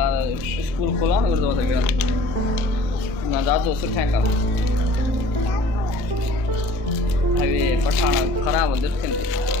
पिला स्कूल खोला ना कर दो सके ना दादो सुठे का अभी पठान खराब हो दिख